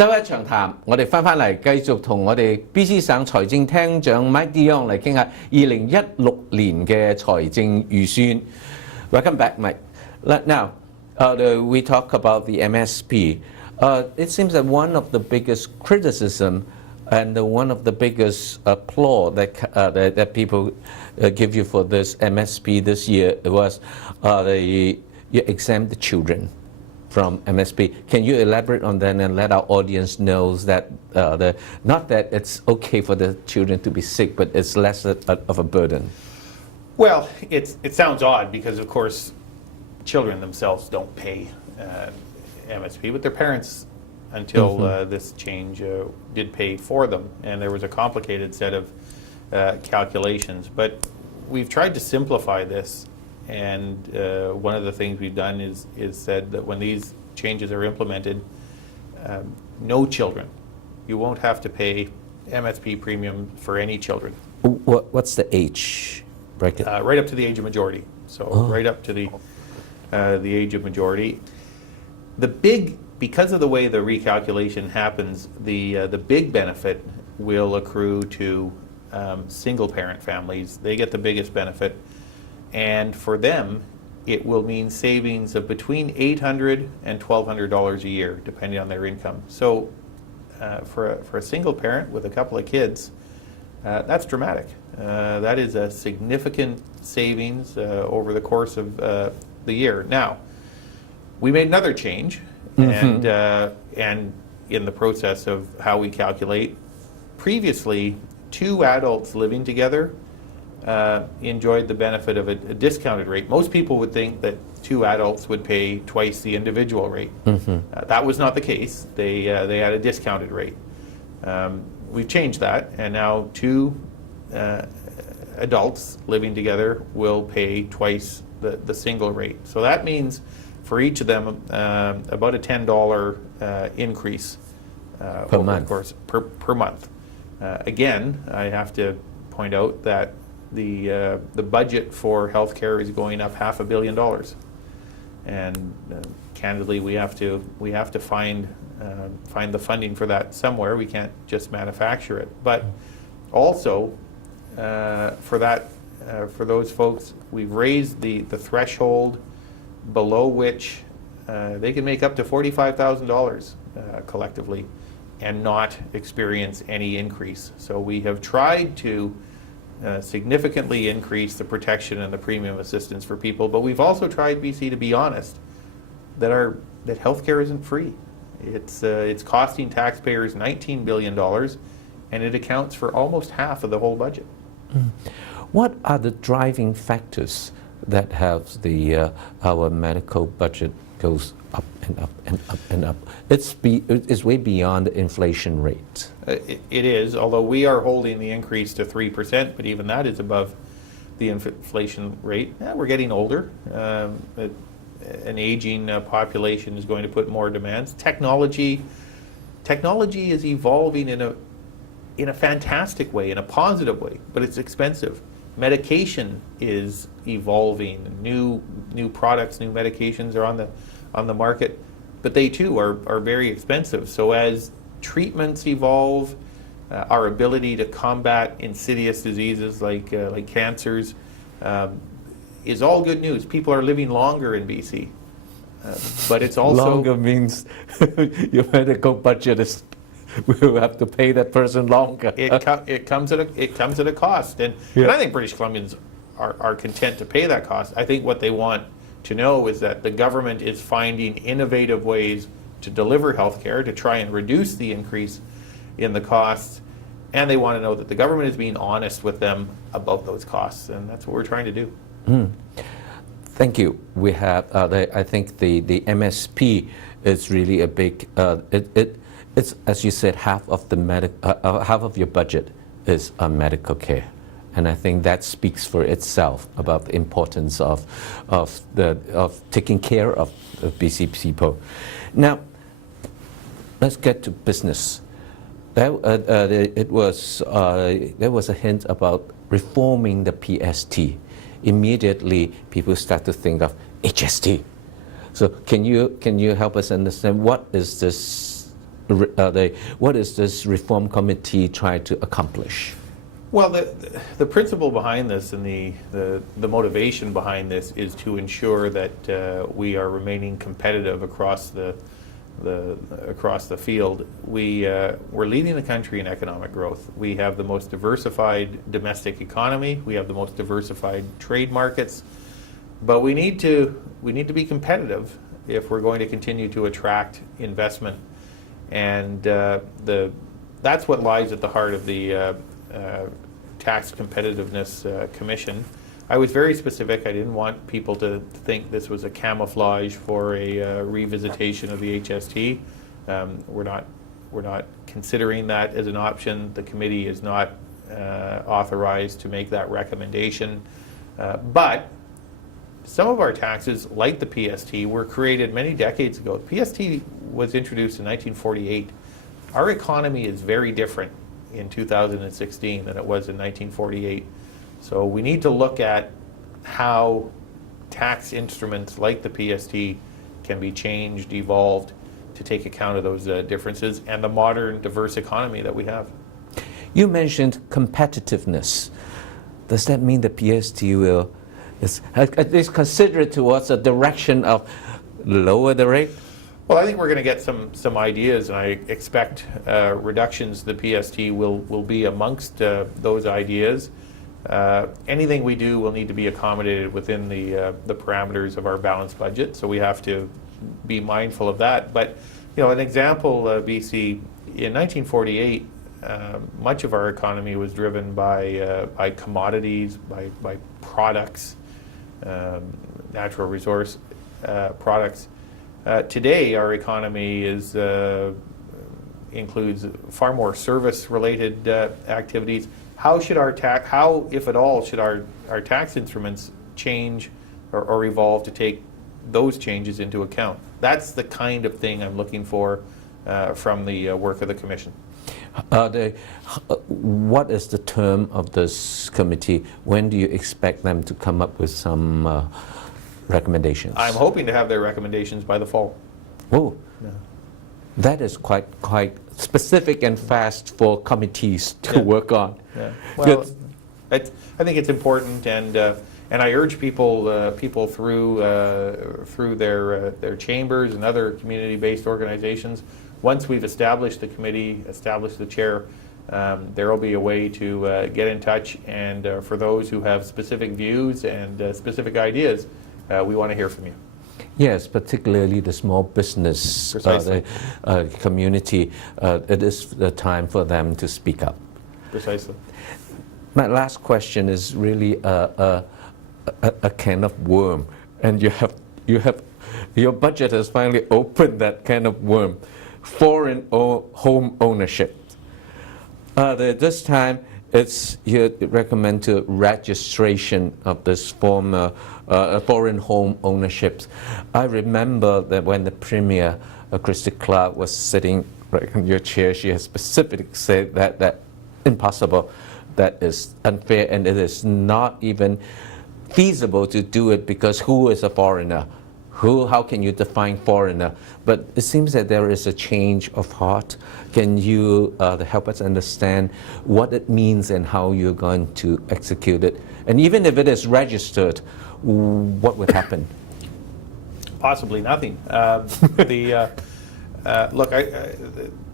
周一長談，我哋翻嚟繼續同我哋 BC 省財政廳長 Mike De Jong 嚟傾下2016年嘅財政預算。Welcome back, Mike. Now, we talk about the MSP. It seems that one of the biggest criticism and one of the biggest applause that people give you for this MSP this year was you exempt the children from MSP. Can you elaborate on that and let our audience know that not that it's okay for the children to be sick, but it's less of a burden? Well, it sounds odd because, of course, children themselves don't pay MSP, but their parents, until this change, did pay for them, and there was a complicated set of calculations. But we've tried to simplify this, and one of the things we've done is said that when these changes are implemented, no children, you won't have to pay MSP premium for any children. What's the age bracket? Right up to the age of majority. So right up to the age of majority. Because of the way the recalculation happens, the big benefit will accrue to single-parent families. They get the biggest benefit, and for them, it will mean savings of between $800 and $1,200 a year, depending on their income. So, for a single parent with a couple of kids, that's dramatic. That is a significant savings over the course of the year. Now, we made another change. And in the process of how we calculate, previously, two adults living together enjoyed the benefit of a discounted rate. Most people would think that two adults would pay twice the individual rate. That was not the case. They had a discounted rate. We've changed that, and now two adults living together will pay twice the single rate. So that means for each of them, about a $10 increase per month. Of course, per month. Again, I have to point out that the budget for healthcare is going up $500 million, and candidly, we have to find the funding for that somewhere. We can't just manufacture it. But also, for those folks, we've raised the threshold below which they can make up to $45,000 collectively and not experience any increase. So we have tried to significantly increase the protection and the premium assistance for people, but we've also tried, BC, to be honest, that healthcare isn't free. It's costing taxpayers $19 billion, and it accounts for almost half of the whole budget. What are the driving factors that have our medical budget goes up and up and up and up? It's way beyond the inflation rate. It is, although we are holding the increase to 3%, but even that is above the inflation rate. Yeah, we're getting older. An aging population is going to put more demands. Technology is evolving in a fantastic way, in a positive way, but it's expensive. Medication is evolving. New products, new medications are on the market, but they too are very expensive. So as treatments evolve, our ability to combat insidious diseases like cancers is all good news. People are living longer in BC, but it's also longer means your medical budget will have to pay that person longer. It comes at a cost, and I think British Columbians are content to pay that cost. I think what they want to know is that the government is finding innovative ways to deliver health care to try and reduce the increase in the costs, and they want to know that the government is being honest with them about those costs, and that's what we're trying to do. Thank you. We have, I think the MSP is really a big, it's, as you said, half of your budget is medical care. And I think that speaks for itself about the importance of taking care of BC people. Now, let's get to business. There was a hint about reforming the PST. Immediately, people start to think of HST. So, can you help us understand what is this what is this reform committee trying to accomplish? Well, the principle behind this and the motivation behind this is to ensure that we are remaining competitive across the field. We're leading the country in economic growth. We have the most diversified domestic economy. We have the most diversified trade markets. But we need to be competitive if we're going to continue to attract investment. And that's what lies at the heart of the Tax Competitiveness Commission. I was very specific. I didn't want people to think this was a camouflage for a revisitation of the HST. We're not considering that as an option. The committee is not authorized to make that recommendation. But some of our taxes, like the PST, were created many decades ago. The PST was introduced in 1948. Our economy is very different in 2016 than it was in 1948. So we need to look at how tax instruments like the PST can be changed, evolved to take account of those differences and the modern diverse economy that we have. You mentioned competitiveness. Does that mean the PST will at least consider it towards a direction of lower the rate? Well, I think we're going to get some ideas, and I expect reductions to the PST will be amongst those ideas. Anything we do will need to be accommodated within the parameters of our balanced budget, so we have to be mindful of that. But an example, BC, in 1948, much of our economy was driven by commodities, by products, natural resource products. Today, our economy includes far more service-related activities. How, if at all, should our tax instruments change or evolve to take those changes into account? That's the kind of thing I'm looking for from the work of the Commission. What is the term of this committee? When do you expect them to come up with some recommendations? I'm hoping to have their recommendations by the fall. Oh, Yeah. that is quite specific and fast for committees to work on. Yeah. Well, I think it's important, and I urge people through their chambers and other community-based organizations. Once we've established the committee, established the chair, there will be a way to get in touch. And for those who have specific views and specific ideas, we want to hear from you. Yes, particularly the small business community. It is the time for them to speak up. Precisely. My last question is really a can of worm, and your budget has finally opened that can of worm. Foreign home ownership. This time, you recommend to registration of this form foreign home ownerships. I remember that when the Premier, Christy Clark, was sitting right in your chair, she has specifically said that impossible, that is unfair, and it is not even feasible to do it because who is a foreigner? How can you define foreigner? But it seems that there is a change of heart. Can you help us understand what it means and how you're going to execute it? And even if it is registered, what would happen? Possibly nothing. Look,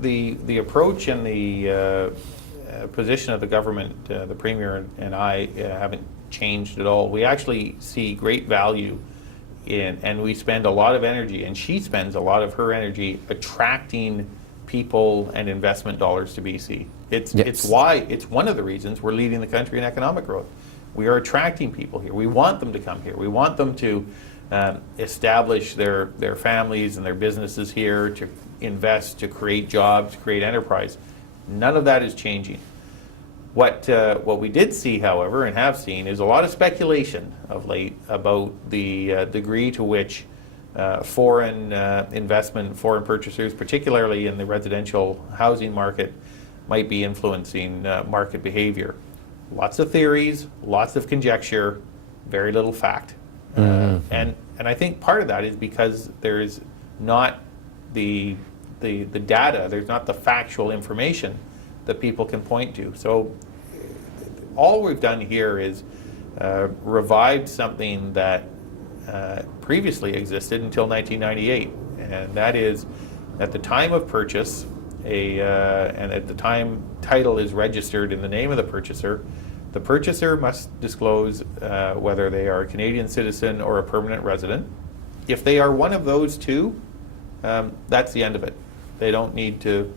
the approach and the position of the government, the Premier and I, haven't changed at all. We actually see great value and we spend a lot of energy, and she spends a lot of her energy attracting people and investment dollars to BC. It's one of the reasons we're leading the country in economic growth. We are attracting people here. We want them to come here. We want them to establish their families and their businesses here, to invest, to create jobs, create enterprise. None of that is changing. What we did see, however, and have seen, is a lot of speculation of late about the degree to which foreign investment, foreign purchasers, particularly in the residential housing market, might be influencing market behavior. Lots of theories, lots of conjecture, very little fact. And I think part of that is because there is not the the data, there's not the factual information that people can point to. So all we've done here is revived something that previously existed until 1998, and that is at the time of purchase, and at the time title is registered in the name of the purchaser must disclose whether they are a Canadian citizen or a permanent resident. If they are one of those two, that's the end of it. They don't need to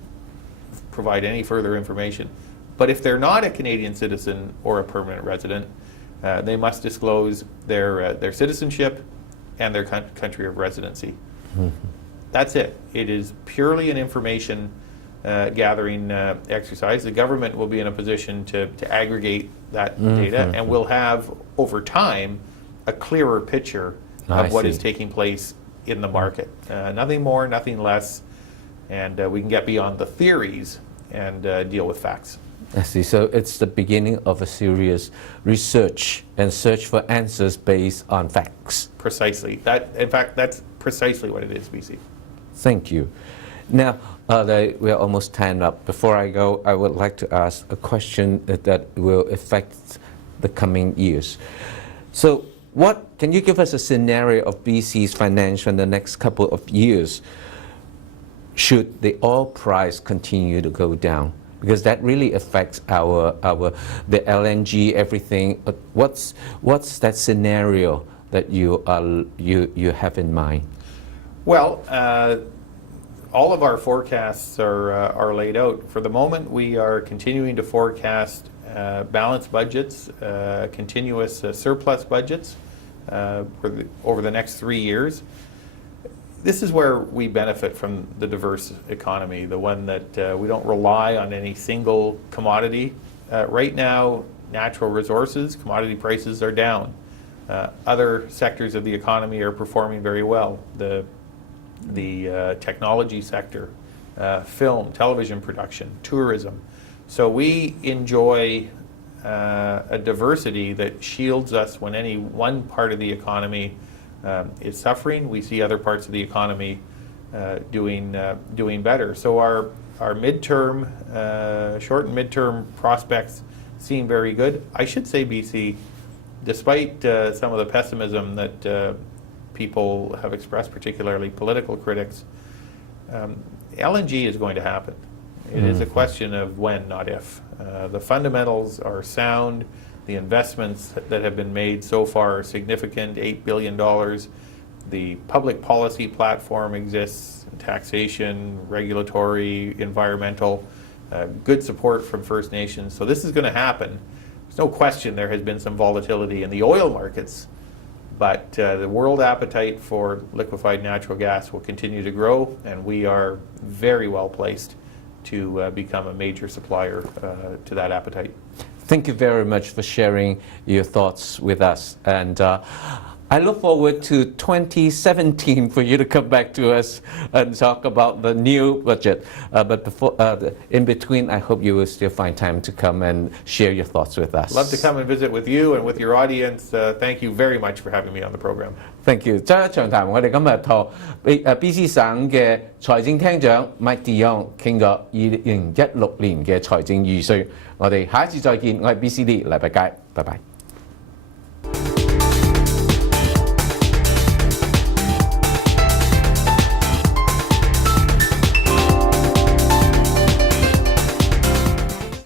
provide any further information. But if they're not a Canadian citizen or a permanent resident, they must disclose their citizenship and their country of residency. Mm-hmm. That's it. It is purely an information gathering exercise. The government will be in a position to aggregate that data, and will have, over time, a clearer picture of what is taking place in the market. Nothing more, nothing less, and we can get beyond the theories and deal with facts. I see. So it's the beginning of a serious research and search for answers based on facts. Precisely. In fact, that's precisely what it is, BC. Thank you. Now, we are almost time up. Before I go, I would like to ask a question that will affect the coming years. So, can you give us a scenario of BC's financial in the next couple of years should the oil price continue to go down? Because that really affects the LNG, everything. What's that scenario that you have in mind? Well, all of our forecasts are laid out. For the moment, we are continuing to forecast balanced budgets, continuous surplus budgets over the next 3 years. This is where we benefit from the diverse economy, the one that we don't rely on any single commodity. Right now, natural resources, commodity prices are down. Other sectors of the economy are performing very well. The technology sector, film, television production, tourism. So we enjoy a diversity that shields us when any one part of the economy is suffering. We see other parts of the economy doing better. So our midterm, short and midterm prospects seem very good. I should say, BC, despite some of the pessimism that people have expressed, particularly political critics, LNG is going to happen. It is a question of when, not if. The fundamentals are sound. The investments that have been made so far are significant, $8 billion. The public policy platform exists, taxation, regulatory, environmental, good support from First Nations. So this is going to happen. There's no question there has been some volatility in the oil markets, but the world appetite for liquefied natural gas will continue to grow, and we are very well placed to become a major supplier to that appetite. Thank you very much for sharing your thoughts with us. And I look forward to 2017 for you to come back to us and talk about the new budget. But before, in between, I hope you will still find time to come and share your thoughts with us. Love to come and visit with you and with your audience. Thank you very much for having me on the program. Thank you。真係一長談，我哋今日同BC 省嘅財政廳長 Mike de Jong 傾咗2016年嘅財政預算。我哋下一次再見，我係 BC Lee 黎伯佳，拜拜。